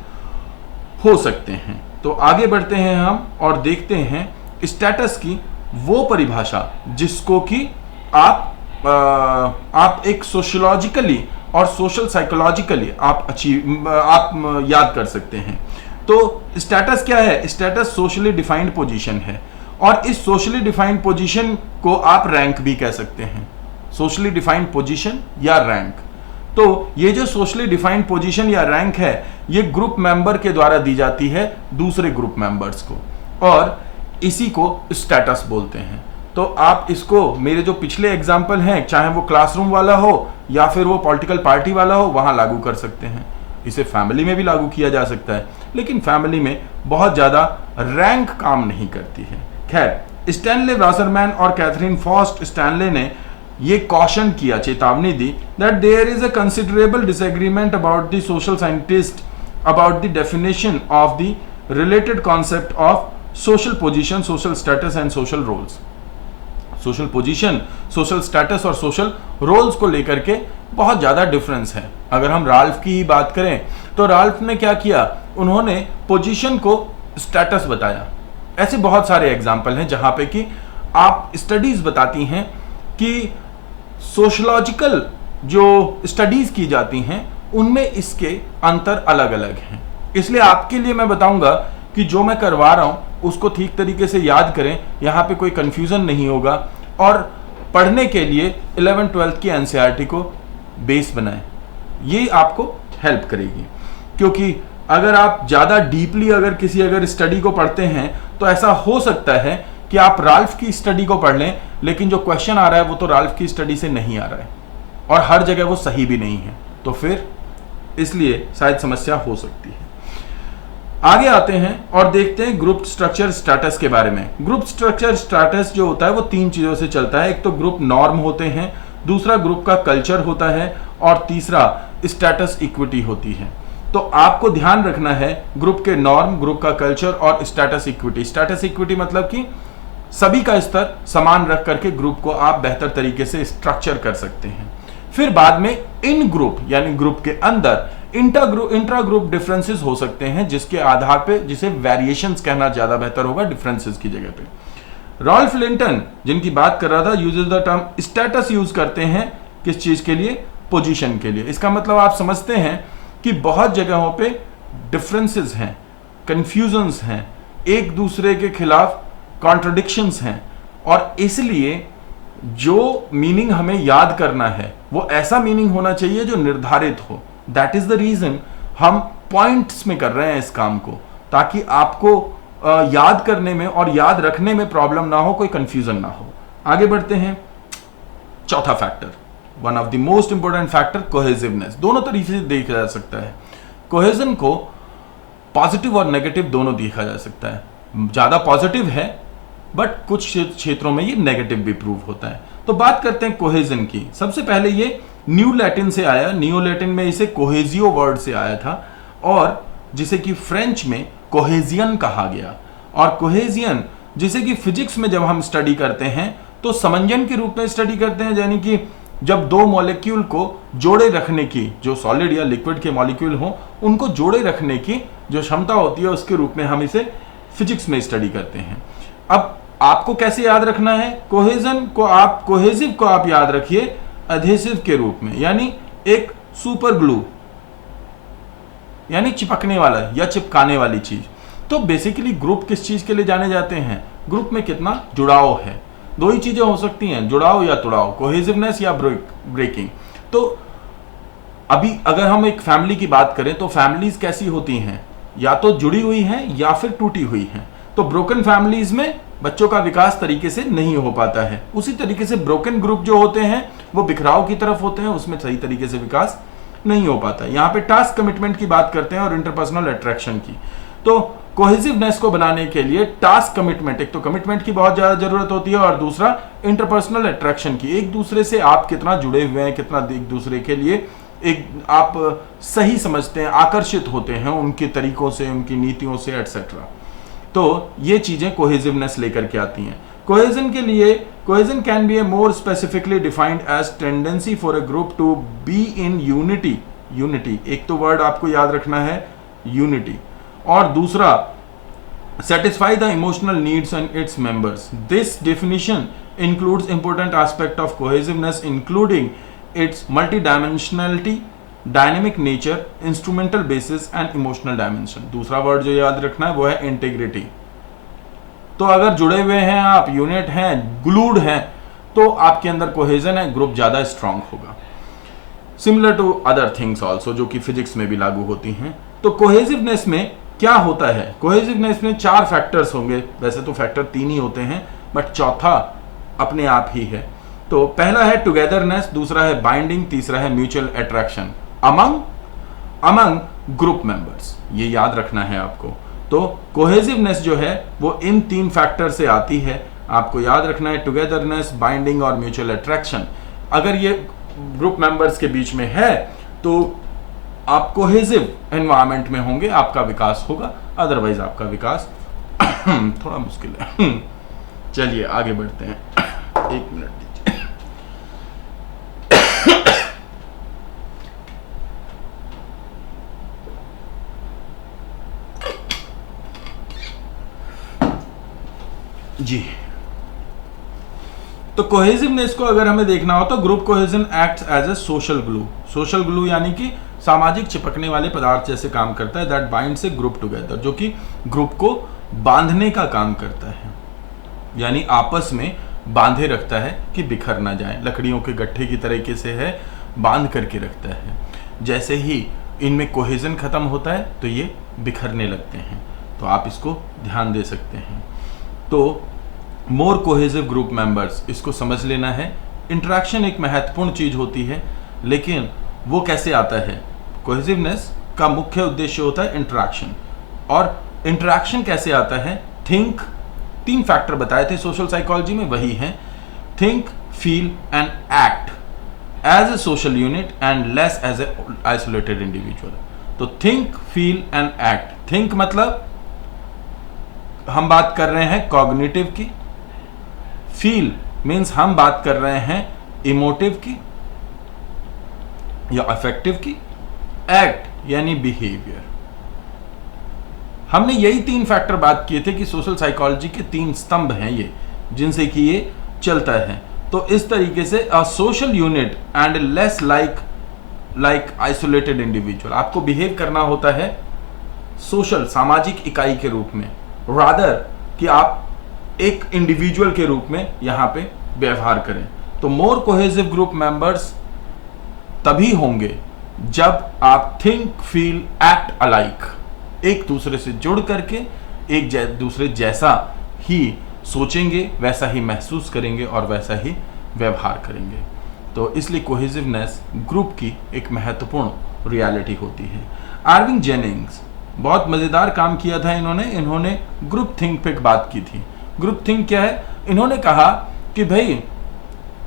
हो सकते हैं। तो आगे बढ़ते हैं हम और देखते हैं स्टेटस की वो परिभाषा जिसको कि आप एक सोशियोलॉजिकली और सोशल साइकोलॉजिकली आप याद कर सकते हैं। तो स्टेटस क्या है? स्टेटस सोशली डिफाइंड पोजीशन है, और इस सोशली डिफाइंड पोजीशन को आप रैंक भी कह सकते हैं। सोशली डिफाइंड पोजीशन या रैंक। तो ये जो सोशली डिफाइंड पोजीशन या रैंक है ये ग्रुप मेंबर के द्वारा दी जाती है दूसरे ग्रुप मेंबर्स को, और इसी को स्टेटस बोलते हैं। तो आप इसको, मेरे जो पिछले एग्जाम्पल हैं, चाहे वो क्लासरूम वाला हो या फिर वो पॉलिटिकल पार्टी वाला हो, वहां लागू कर सकते हैं। इसे फैमिली में भी लागू किया जा सकता है, लेकिन फैमिली में बहुत ज्यादा रैंक काम नहीं करती है। खैर, स्टैनले वासरमैन और कैथरीन फॉस्ट स्टैनले ने ये कॉशन किया, चेतावनी दी that there is a considerable disagreement about the social scientist about the definition of the related concept of social position, social status and social roles. Social position, social status और social roles को लेकर के बहुत ज़्यादा difference है। अगर हम Ralph की ही बात करें तो राल्फ ने क्या किया, उन्होंने पोजीशन को स्टेटस बताया। ऐसे बहुत सारे एग्जाम्पल हैं जहां पे कि आप स्टडीज बताती हैं कि सोशलॉजिकल जो स्टडीज की जाती हैं उनमें इसके अंतर अलग अलग हैं। इसलिए आपके लिए मैं बताऊंगा कि जो मैं करवा रहा हूं उसको ठीक तरीके से याद करें, यहां पे कोई कंफ्यूजन नहीं होगा, और पढ़ने के लिए 11th-12th की एनसीईआरटी को बेस बनाएं, ये आपको हेल्प करेगी। क्योंकि अगर आप ज़्यादा डीपली अगर स्टडी को पढ़ते हैं तो ऐसा हो सकता है कि आप राल्फ की स्टडी को पढ़ लें, लेकिन जो क्वेश्चन आ रहा है वो तो राल्फ की स्टडी से नहीं आ रहा है और हर जगह वो सही भी नहीं है, तो फिर इसलिए शायद समस्या हो सकती है। आगे आते हैं और देखते हैं ग्रुप स्ट्रक्चर स्टेटस के बारे में। ग्रुप स्ट्रक्चर स्टेटस जो होता है वो 3 चीजों से चलता है। एक तो ग्रुप नॉर्म होते हैं, दूसरा ग्रुप का कल्चर होता है और तीसरा स्टेटस इक्विटी होती है। तो आपको ध्यान रखना है ग्रुप के नॉर्म, ग्रुप का कल्चर और स्टेटस इक्विटी। स्टेटस इक्विटी मतलब कि सभी का स्तर समान रख करके ग्रुप को आप बेहतर तरीके से स्ट्रक्चर कर सकते हैं। फिर बाद में इन ग्रुप यानी ग्रुप के अंदर इंट्रा ग्रुप डिफरेंसेस हो सकते हैं, जिसके आधार पे जिसे वेरिएशंस कहना ज्यादा बेहतर होगा डिफरेंसेस की जगह पे। रॉल्फ लिंटन जिनकी बात कर रहा था uses the term status use करते हैं किस चीज के लिए, पोजीशन के लिए। इसका मतलब आप समझते हैं कि बहुत जगहों पे डिफरेंसेस हैं, कंफ्यूजन्स हैं, एक दूसरे के खिलाफ कॉन्ट्रडिक्शंस हैं, और इसलिए जो मीनिंग हमें याद करना है वो ऐसा मीनिंग होना चाहिए जो निर्धारित हो। दैट इज द रीजन हम पॉइंट्स में कर रहे हैं इस काम को, ताकि आपको याद करने में और याद रखने में प्रॉब्लम ना हो, कोई कंफ्यूजन ना हो। आगे बढ़ते हैं। चौथा factor, one of the most important factor, cohesiveness. दोनों तरीके से देखा जा सकता है। कोहेजन को पॉजिटिव और नेगेटिव दोनों देखा जा सकता है। ज्यादा पॉजिटिव है बट कुछ क्षेत्रों में ये नेगेटिव भी प्रूव होता है। तो बात करते हैं कोहेजन की। सबसे पहले ये न्यू लैटिन से आया, नियो लैटिन में इसे कोहेजियो वर्ड से आया था, और जिसे कि फ्रेंच में कोहेजियन कहा गया। और कोहेजियन जिसे कि फिजिक्स में जब हम स्टडी करते हैं तो समंजन के रूप में स्टडी करते हैं, यानी कि जब दो मॉलिक्यूल को जोड़े रखने की, जो सॉलिड या लिक्विड के मॉलिक्यूल हो उनको जोड़े रखने की जो क्षमता होती है, उसके रूप में हम इसे फिजिक्स में स्टडी करते हैं। अब आपको कैसे याद रखना है कोहेजन को, आप कोहेसिव को आप याद रखिए एडहेसिव के रूप में, यानी एक सुपर ग्लू यानी चिपकने वाला या चिपकाने वाली चीज। तो बेसिकली ग्रुप किस चीज के लिए जाने जाते हैं, ग्रुप में कितना जुड़ाव है। दो ही चीजें हो सकती हैं, जुड़ाव या तुड़ाव, कोहेसिवनेस या ब्रेकिंग। तो अभी अगर हम एक फैमिली की बात करें तो फैमिलीज कैसी होती हैं, या तो जुड़ी हुई हैं या फिर टूटी हुई हैं। तो ब्रोकन फैमिलीज में बच्चों का विकास तरीके से नहीं हो पाता है। उसी तरीके से ब्रोकन ग्रुप जो होते हैं वो बिखराव की तरफ होते हैं, उसमें सही तरीके से विकास नहीं हो पाता। यहाँ पे टास्क कमिटमेंट की बात करते हैं और इंटरपर्सनल अट्रैक्शन की। तो कोहेसिवनेस को बनाने के लिए टास्क कमिटमेंट, एक तो कमिटमेंट की बहुत ज्यादा जरूरत होती है और दूसरा इंटरपर्सनल अट्रैक्शन की। एक दूसरे से आप कितना जुड़े हुए हैं, कितना एक दूसरे के लिए एक आप सही समझते हैं, आकर्षित होते हैं उनके तरीकों से, उनकी नीतियों से एटसेट्रा। तो ये चीजें कोहेसिवनेस लेकर के आती हैं। कोहेजन के लिए cohesion can be a more specifically defined as tendency for a group to be in unity. Unity एक तो वर्ड आपको याद रखना है, यूनिटी, और दूसरा satisfy the emotional needs and its members. This definition includes important aspect of cohesiveness including its multidimensionality, dynamic nature, instrumental basis and emotional dimension. दूसरा word जो याद रखना है वो है इंटीग्रिटी। तो अगर जुड़े हुए हैं आप, यूनिट हैं, ग्लूड हैं, तो आपके अंदर कोहेजन है, ग्रुप ज्यादा स्ट्रांग होगा। Similar to other things also जो कि फिजिक्स में भी लागू होती हैं। तो कोहेसिवनेस में क्या होता है, कोहेसिवनेस में 4 फैक्टर्स होंगे। वैसे तो फैक्टर 3 ही होते हैं बट चौथा अपने आप ही है। तो पहला है टुगेदरनेस, दूसरा है बाइंडिंग, तीसरा है mutual attraction among group members. ये याद रखना है आपको। तो कोहेसिवनेस जो है वो इन 3 फैक्टर से आती है, आपको याद रखना है, टुगेदरनेस, बाइंडिंग और म्यूचुअल अट्रैक्शन। अगर ये ग्रुप मेंबर्स के बीच में है तो आप कोहेसिव एनवायरनमेंट में होंगे, आपका विकास होगा, अदरवाइज आपका विकास थोड़ा मुश्किल है। चलिए आगे बढ़ते हैं। एक मिनट दीजिए। जी, तो कोहेसिवनेस को अगर हमें देखना हो तो group cohesion acts as a social glue. Social glue यानी कि सामाजिक चिपकने वाले पदार्थ जैसे काम करता है, that binds A group together, जो कि ग्रुप को बांधने का काम करता है, यानी आपस में बांधे रखता है कि बिखर ना जाए। लकड़ियों के गट्ठे की तरीके से है, बांध करके रखता है। जैसे ही इनमें कोहेजन खत्म होता है तो ये बिखरने लगते हैं, तो आप इसको ध्यान दे सकते हैं। तो मोर कोहेसिव ग्रुप मेंबर्स, इसको समझ लेना है। इंटरेक्शन एक महत्वपूर्ण चीज होती है, लेकिन वो कैसे आता है? कोहेसिवनेस का मुख्य उद्देश्य होता है इंटरेक्शन, और इंटरेक्शन कैसे आता है? थिंक, 3 फैक्टर बताए थे सोशल साइकोलॉजी में, वही है think, feel and act as a social unit and less as a isolated individual. तो think, feel and act. Think मतलब हम बात कर रहे हैं कॉग्निटिव की, फील मीन्स हम बात कर रहे हैं इमोटिव की या अफेक्टिव की, एक्ट यानी बिहेवियर। हमने यही 3 फैक्टर बात किए थे कि सोशल साइकोलॉजी के 3 स्तंभ हैं ये, जिनसे कि ये चलता है। तो इस तरीके से अ social unit and less like isolated individual, आपको बिहेव करना होता है सोशल, सामाजिक इकाई के रूप में, रादर कि आप एक इंडिविजुअल के रूप में यहां पे व्यवहार करें। तो मोर कोहेसिव ग्रुप मेंबर्स तभी होंगे जब आप थिंक, फील, एक्ट अलाइक, एक दूसरे से जुड़ करके एक दूसरे जैसा ही सोचेंगे, वैसा ही महसूस करेंगे और वैसा ही व्यवहार करेंगे। तो इसलिए कोहेसिवनेस ग्रुप की एक महत्वपूर्ण रियलिटी होती है। आर्विंग जेनिंग्स, बहुत मजेदार काम किया था इन्होंने ग्रुप थिंक पे बात की थी। ग्रुप थिंक क्या है? इन्होंने कहा कि भाई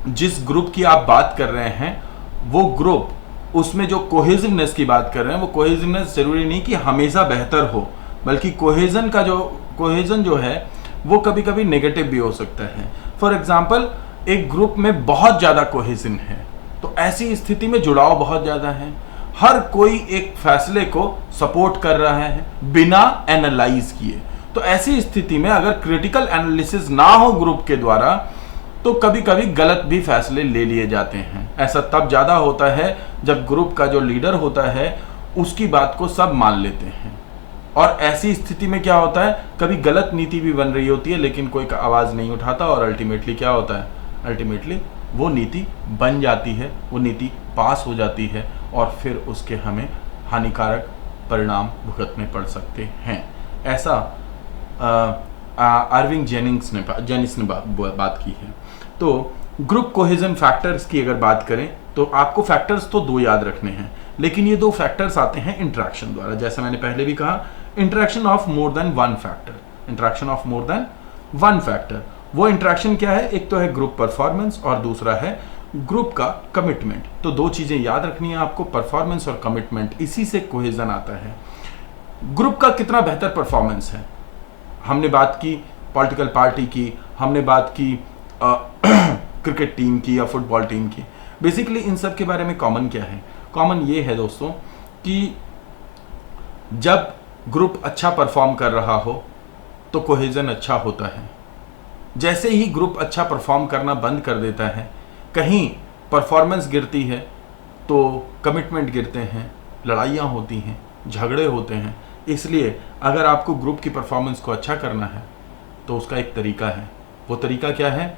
जिस ग्रुप की आप बात कर रहे हैं वो ग्रुप, उसमें जो कोहेसिवनेस की बात कर रहे हैं, वो कोहेसिवनेस जरूरी नहीं कि हमेशा बेहतर हो, बल्कि कोहेजन जो है वो कभी कभी नेगेटिव भी हो सकता है। फॉर एग्जाम्पल, एक ग्रुप में बहुत ज्यादा कोहेजन है तो ऐसी स्थिति में जुड़ाव बहुत ज्यादा है, हर कोई एक फैसले को सपोर्ट कर रहा है बिना एनालाइज किए। तो ऐसी स्थिति में अगर क्रिटिकल एनालिसिस ना हो ग्रुप के द्वारा तो कभी कभी गलत भी फैसले ले लिए जाते हैं। ऐसा तब ज्यादा होता है जब ग्रुप का जो लीडर होता है उसकी बात को सब मान लेते हैं, और ऐसी स्थिति में क्या होता है, कभी गलत नीति भी बन रही होती है लेकिन कोई आवाज नहीं उठाता, और अल्टीमेटली क्या होता है, अल्टीमेटली वो नीति बन जाती है, वो नीति पास हो जाती है और फिर उसके हमें हानिकारक परिणाम भुगतने पड़ सकते हैं। ऐसा आर्विंग जेनिस ने बात की है। तो ग्रुप कोहेजन फैक्टर्स की अगर बात करें तो आपको फैक्टर्स तो 2 याद रखने हैं, लेकिन ये 2 फैक्टर्स आते हैं इंटरेक्शन द्वारा। जैसे मैंने पहले भी कहा, interaction of more than one factor, interaction of more than one factor. वो इंटरेक्शन क्या है? एक तो है ग्रुप परफॉर्मेंस और दूसरा है ग्रुप का कमिटमेंट। तो 2 चीजें याद रखनी है आपको, परफॉर्मेंस और कमिटमेंट, इसी से कोहेजन आता है। ग्रुप का कितना बेहतर परफॉर्मेंस है, हमने बात की पॉलिटिकल पार्टी की, हमने बात की क्रिकेट टीम की या फुटबॉल टीम की। बेसिकली इन सब के बारे में कॉमन क्या है? कॉमन ये है दोस्तों कि जब ग्रुप अच्छा परफॉर्म कर रहा हो तो कोहेजन अच्छा होता है। जैसे ही ग्रुप अच्छा परफॉर्म करना बंद कर देता है, कहीं परफॉर्मेंस गिरती है तो कमिटमेंट गिरते हैं, लड़ाइयाँ होती हैं, झगड़े होते हैं। इसलिए अगर आपको ग्रुप की परफॉर्मेंस को अच्छा करना है तो उसका एक तरीका है। वो तरीका क्या है?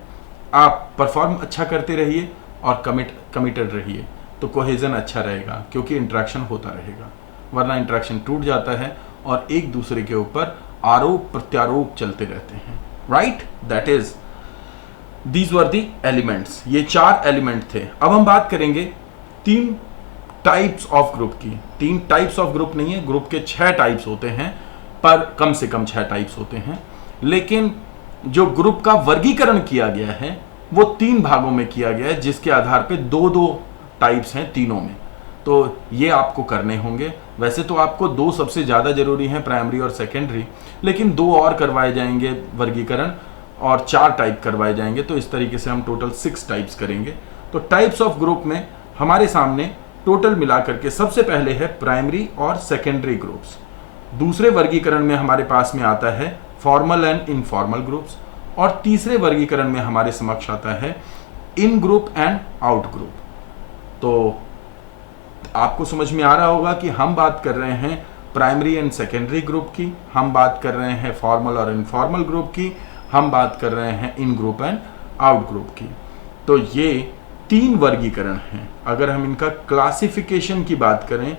आप परफॉर्म अच्छा करते रहिए और कमिटेड रहिए, तो कोहेजन अच्छा रहेगा, क्योंकि इंटरेक्शन होता रहेगा। वरना इंटरेक्शन टूट जाता है और एक दूसरे के ऊपर आरोप प्रत्यारोप चलते रहते हैं। Right, that is these were the elements. ये 4 एलिमेंट थे। अब हम बात करेंगे 3 टाइप्स ऑफ ग्रुप की। 3 टाइप्स ऑफ ग्रुप नहीं है, ग्रुप के 6 टाइप्स होते हैं, पर कम से कम 6 टाइप्स होते हैं। लेकिन जो ग्रुप का वर्गीकरण किया गया है वो 3 भागों में किया गया है, जिसके आधार पे 2-2 टाइप्स हैं तीनों में। तो ये आपको करने होंगे। वैसे तो आपको 2 सबसे ज़्यादा जरूरी हैं, प्राइमरी और सेकेंडरी, लेकिन 2 और करवाए जाएंगे वर्गीकरण। और 4 टाइप करवाए जाएंगे। तो इस तरीके से हम टोटल 6 टाइप्स करेंगे। तो टाइप्स ऑफ ग्रुप में हमारे सामने टोटल मिलाकर के सबसे पहले है प्राइमरी और सेकेंडरी ग्रुप्स। दूसरे वर्गीकरण में हमारे पास में आता है फॉर्मल एंड इनफॉर्मल ग्रुप्स, और तीसरे वर्गीकरण में हमारे समक्ष आता है इन ग्रुप एंड आउट ग्रुप। तो आपको समझ में आ रहा होगा कि हम बात कर रहे हैं प्राइमरी एंड सेकेंडरी ग्रुप की, हम बात कर रहे हैं फॉर्मल और इनफॉर्मल ग्रुप की, हम बात कर रहे हैं इन ग्रुप एंड आउट ग्रुप की। तो ये 3 वर्गीकरण हैं। अगर हम इनका क्लासिफिकेशन की बात करें,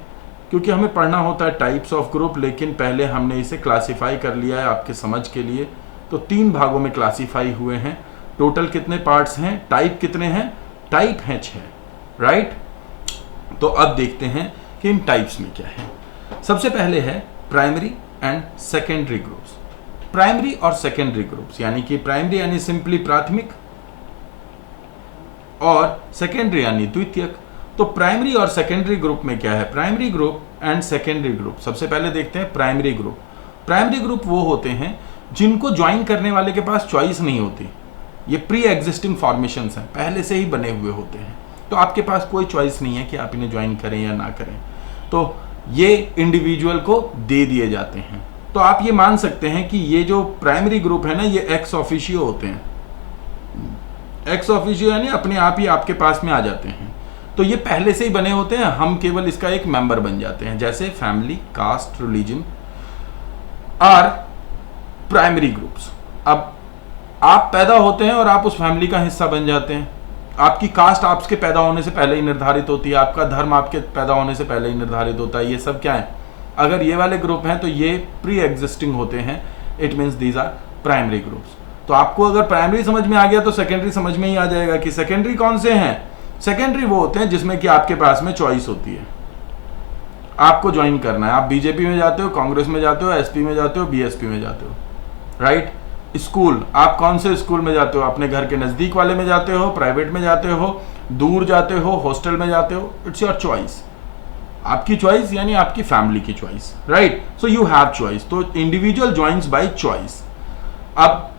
क्योंकि हमें पढ़ना होता है टाइप्स ऑफ ग्रुप, लेकिन पहले हमने इसे क्लासिफाई कर लिया है आपके समझ के लिए। तो 3 भागों में क्लासिफाई हुए हैं। टोटल कितने पार्ट्स हैं, टाइप कितने हैं? टाइप हैं 6, राइट। तो अब देखते हैं कि इन टाइप्स में क्या है। सबसे पहले है primary and secondary groups. Primary और सेकेंडरी ग्रुप्स यानी कि प्राइमरी यानी सिंपली प्राथमिक और सेकेंडरी यानी द्वितीयक। तो प्राइमरी और सेकेंडरी ग्रुप में क्या है? Primary group and secondary group. सबसे पहले देखते हैं प्राइमरी ग्रुप। प्राइमरी ग्रुप वो होते हैं जिनको ज्वाइन करने वाले के पास चॉइस नहीं होती। ये प्री एग्जिस्टिंग फॉर्मेशंस हैं, पहले से ही बने हुए होते हैं। तो आपके पास कोई चॉइस नहीं है कि आप इन्हें ज्वाइन करें या ना करें। तो ये इंडिविजुअल को दे दिए जाते हैं। तो आप ये मान सकते हैं कि ये जो प्राइमरी ग्रुप है ना, ये एक्स ऑफिशियो होते हैं। एक्स ऑफिशियो यानी अपने आप ही आपके पास में आ जाते हैं। तो ये पहले से ही बने होते हैं, हम केवल इसका एक मेंबर बन जाते हैं। जैसे family, caste, religion are primary groups. अब आप पैदा होते हैं और आप उस फैमिली का हिस्सा बन जाते हैं। आपकी कास्ट आपके पैदा होने से पहले ही निर्धारित होती है, आपका धर्म आपके पैदा होने से पहले ही निर्धारित होता है। ये सब क्या है? अगर ये वाले ग्रुप हैं तो ये प्री एग्जिस्टिंग होते हैं। It means these are primary groups. तो आपको अगर प्राइमरी समझ में आ गया तो सेकेंडरी समझ में ही आ जाएगा कि सेकेंडरी कौन से हैं। सेकेंडरी वो होते हैं जिसमें कि आपके पास में चॉइस होती है, आपको ज्वाइन करना है। आप बीजेपी में जाते हो, कांग्रेस में जाते हो, एसपी में जाते हो, बीएसपी में जाते हो, राइट। स्कूल, आप कौन से स्कूल में जाते हो? अपने घर के नजदीक वाले में जाते हो, प्राइवेट में जाते हो, दूर जाते हो, हॉस्टल में जाते हो। It's your choice. आपकी चॉइस यानी आपकी फैमिली की choice, right. So you have choice. तो इंडिविजुअल ज्वाइंस बाय चॉइस। अब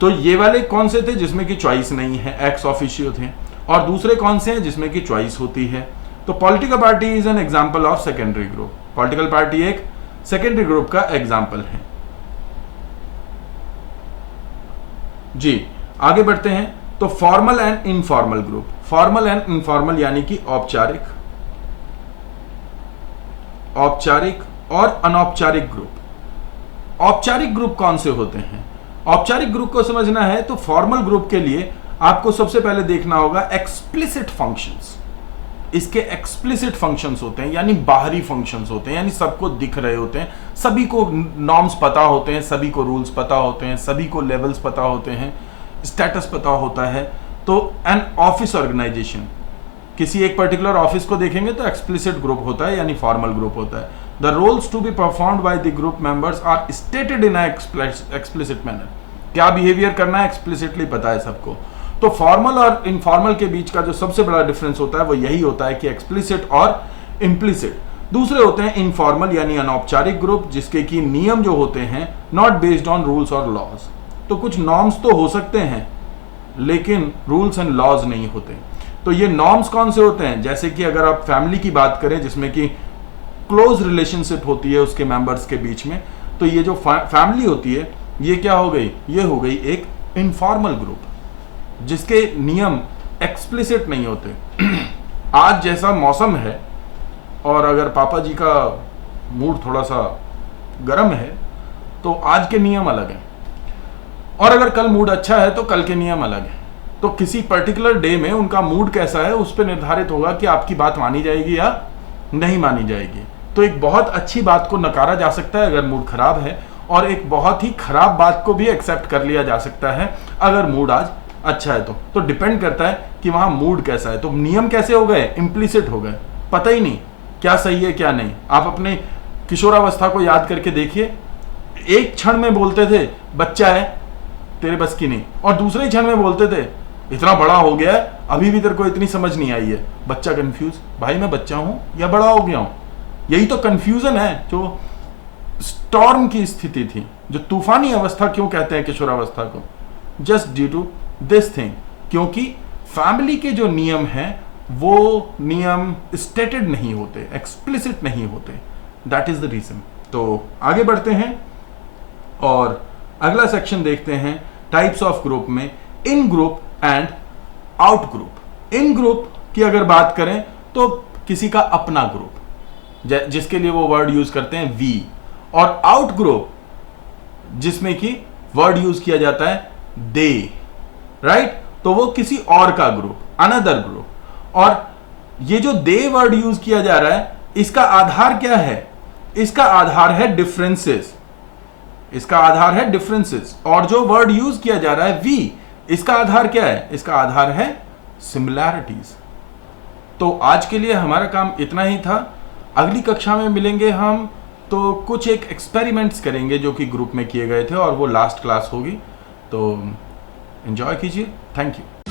तो ये वाले कौन से थे जिसमें की चॉइस नहीं है? एक्स ऑफिशियो थे। और दूसरे कौन से हैं जिसमें की चॉइस होती है? तो political party is an example of secondary group. Political party एक सेकेंडरी ग्रुप का एग्जाम्पल है। जी, आगे बढ़ते हैं। तो formal and informal group. Formal and informal यानी कि औपचारिक, औपचारिक और अनौपचारिक ग्रुप। औपचारिक ग्रुप कौन से होते हैं? औपचारिक ग्रुप को समझना है तो फॉर्मल ग्रुप के लिए आपको सबसे पहले देखना होगा एक्सप्लिसिट फंक्शंस। इसके एक्सप्लिसिट फंक्शंस होते हैं यानी बाहरी फंक्शंस होते हैं, यानी सबको दिख रहे होते हैं, सभी को नॉर्म्स पता होते हैं, सभी को रूल्स पता होते हैं, सभी को लेवल्स पता होते हैं, स्टेटस पता होता है। तो एन ऑफिस ऑर्गेनाइजेशन, किसी एक पर्टिकुलर ऑफिस को देखेंगे तो एक्सप्लिसिट ग्रुप होता है यानी फॉर्मल ग्रुप होता है। The roles to be performed by the group members are stated in explicit manner. क्या बिहेवियर करना है एक्सप्लिसिटली पता है सबको। तो फॉर्मल और इनफॉर्मल के बीच का जो सबसे बड़ा डिफरेंस होता है वो यही होता है कि एक्सप्लिसिट और इम्प्लिसिट। दूसरे होते हैं इनफॉर्मल यानी अनौपचारिक ग्रुप, जिसके की नियम जो होते हैं नॉट बेस्ड ऑन रूल्स और लॉज। तो कुछ नॉर्म्स तो हो सकते हैं लेकिन रूल्स एंड लॉज नहीं होते। तो ये नॉर्म्स कौन से होते हैं? जैसे कि अगर आप फैमिली की बात करें जिसमें कि क्लोज रिलेशनशिप होती है उसके मेंबर्स के बीच में, तो ये जो फैमिली होती है ये क्या हो गई? ये हो गई एक इनफॉर्मल ग्रुप जिसके नियम एक्सप्लिसिट नहीं होते। आज जैसा मौसम है और अगर पापा जी का मूड थोड़ा सा गर्म है तो आज के नियम अलग हैं, और अगर कल मूड अच्छा है तो कल के नियम अलग हैं। तो किसी पर्टिकुलर डे में उनका मूड कैसा है उस पर निर्धारित होगा कि आपकी बात मानी जाएगी या नहीं मानी जाएगी। तो एक बहुत अच्छी बात को नकारा जा सकता है अगर मूड खराब है, और एक बहुत ही खराब बात को भी एक्सेप्ट कर लिया जा सकता है अगर मूड आज अच्छा है। तो डिपेंड करता है कि वहां मूड कैसा है। तो नियम कैसे हो गए? इम्प्लिसिट हो गए, पता ही नहीं क्या सही है क्या नहीं। आप अपने किशोरावस्था को याद करके देखिए, एक क्षण में बोलते थे बच्चा है तेरे बस की नहीं, और दूसरे क्षण में बोलते थे इतना बड़ा हो गया है अभी भी तेरे को इतनी समझ नहीं आई है। बच्चा कंफ्यूज, भाई मैं बच्चा हूं या बड़ा हो गया हूं? यही तो कंफ्यूजन है जो स्टॉर्म की स्थिति थी, जो तूफानी अवस्था क्यों कहते हैं किशोरावस्था को। Just due to this thing, क्योंकि फैमिली के जो नियम हैं वो नियम स्टेटेड नहीं होते, एक्सप्लिसिट नहीं होते, दैट इज द रीजन। तो आगे बढ़ते हैं और अगला सेक्शन देखते हैं टाइप्स ऑफ ग्रुप में, in group and out group. In group की अगर बात करें तो किसी का अपना ग्रुप, जिसके लिए वो वर्ड यूज करते हैं वी, और आउट ग्रुप जिसमें कि वर्ड यूज किया जाता है दे, राइट? तो वो किसी और का ग्रुप, अनदर ग्रुप। और ये जो दे वर्ड यूज किया जा रहा है, इसका आधार क्या है? इसका आधार है डिफरेंसेस, इसका आधार है डिफरेंसेस। और जो वर्ड यूज किया जा रहा है वी, इसका आधार क्या है? इसका आधार है सिमिलैरिटीज। तो आज के लिए हमारा काम इतना ही था। अगली कक्षा में मिलेंगे हम, तो कुछ एक एक्सपेरिमेंट्स करेंगे जो कि ग्रुप में किए गए थे, और वो लास्ट क्लास होगी। तो एंजॉय कीजिए। Thank you.